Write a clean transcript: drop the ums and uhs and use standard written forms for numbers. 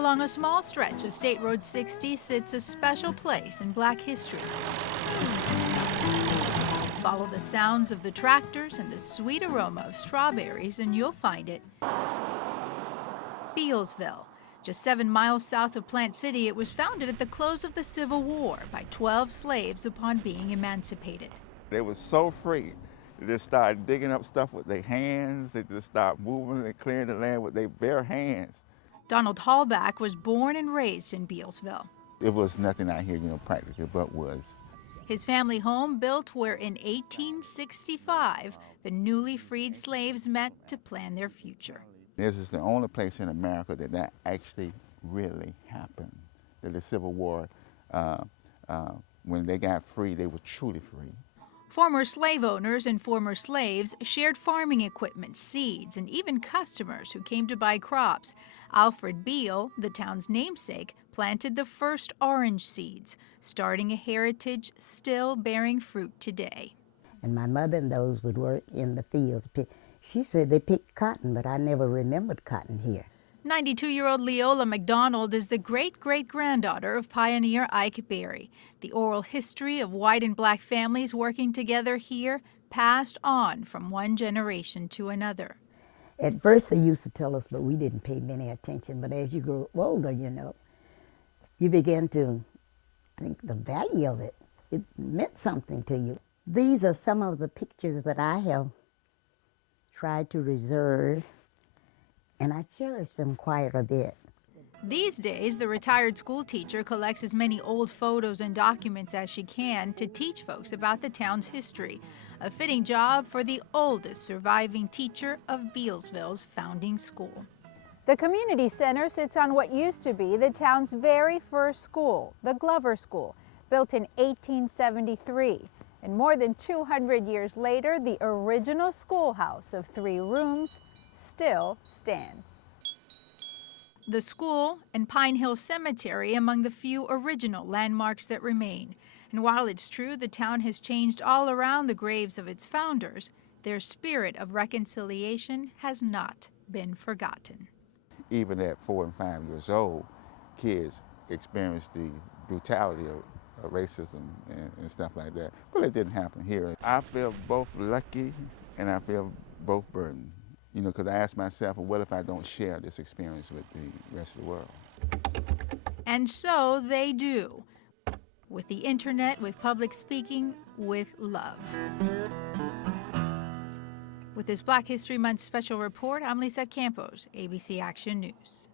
Along a small stretch of State Road 60 sits a special place in Black history. Follow the sounds of the tractors and the sweet aroma of strawberries and you'll find it. Bealsville. Just 7 miles south of Plant City, it was founded at the close of the Civil War by 12 slaves upon being emancipated. They were so free. They just started digging up stuff with their hands. They just started moving and clearing the land with their bare hands. Donald Hallback was born and raised in Bealsville. It was nothing out here, practically, but was. His family home built where in 1865, the newly freed slaves met to plan their future. This is the only place in America that actually really happened. That the Civil War, when they got free, they were truly free. Former slave owners and former slaves shared farming equipment, seeds, and even customers who came to buy crops. Alfred Beal, the town's namesake, planted the first orange seeds, starting a heritage still bearing fruit today. And my mother and those would work in the fields. She said they picked cotton, but I never remembered cotton here. 92-year-old Leola McDonald is the great-great-granddaughter of pioneer Ike Berry. The oral history of white and black families working together here passed on from one generation to another. At first they used to tell us, but we didn't pay many attention. But as you grow older, you begin to think the value of it. It meant something to you. These are some of the pictures that I have tried to reserve, and I cherish them quite a bit. These days, the retired school teacher collects as many old photos and documents as she can to teach folks about the town's history, a fitting job for the oldest surviving teacher of Bealsville's founding school. The community center sits on what used to be the town's very first school, the Glover School, built in 1873. And more than 200 years later, the original schoolhouse of 3 rooms still stands. The school and Pine Hill Cemetery among the few original landmarks that remain. And while it's true the town has changed all around the graves of its founders, their spirit of reconciliation has not been forgotten. Even at 4 and 5 years old, kids experience the brutality of racism and stuff like that. But it didn't happen here. I feel both lucky and I feel both burdened. Because I ask myself, well, what if I don't share this experience with the rest of the world? And so they do. With the internet, with public speaking, with love. With this Black History Month special report, I'm Lisa Campos, ABC Action News.